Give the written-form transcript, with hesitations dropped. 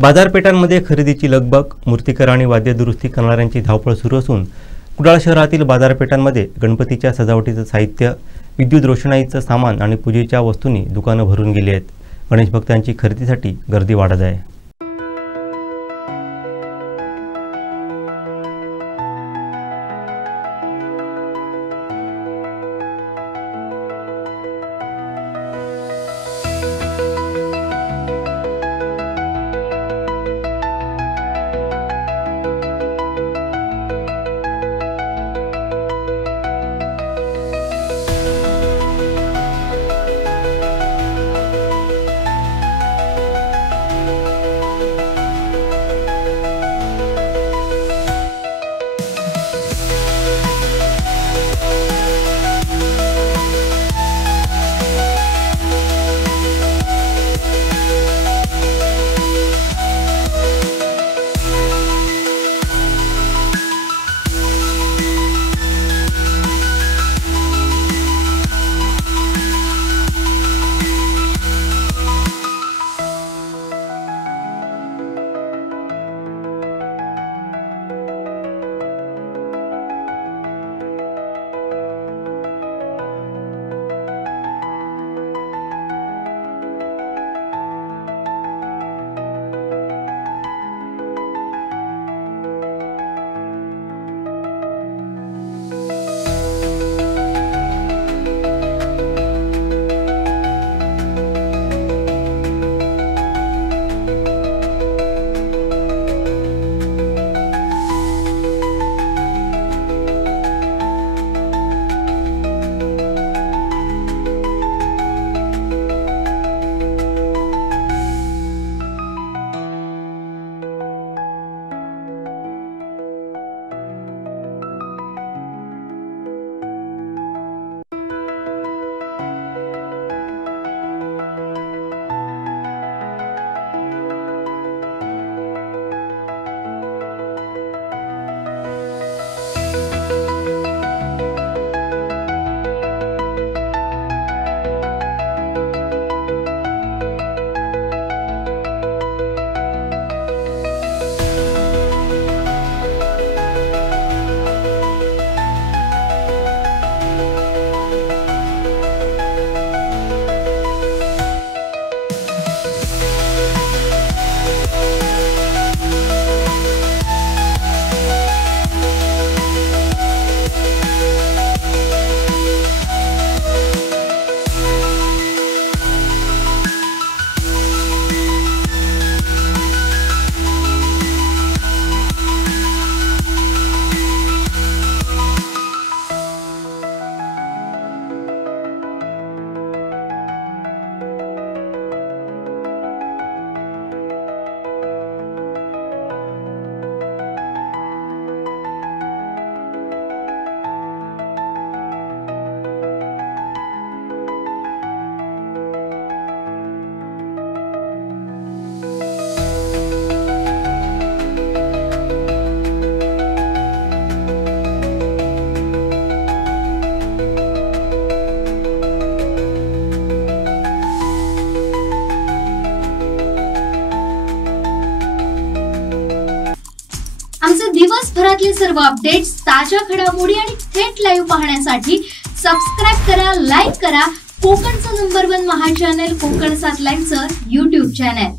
बाजारपेठांमध्ये खरेदीची लगबग, मूर्तिकार आणि वाद्य दुरुस्ती करणाऱ्यांची धावपळ सुरू असून कुडाळ शहरातील बाजारपेठांमध्ये गणपतीच्या सजावटीचं साहित्य, विद्युत रोषणाईचं सामान आणि पूजेच्या वस्तूंनी दुकानं भरून गेली आहेत। गणेश भक्तांची खरेदीसाठी गर्दी वाढत आहे। आमचे दिवसभरातले सर्व अपडेट्स, ताज्या घडामोडी आणि थेट लाईव्ह पाहण्यासाठी सबस्क्राइब करा, लाईक करा कोकणचं नंबर 1 महा चॅनल कोकणसाद लाईव्हचं YouTube चॅनल।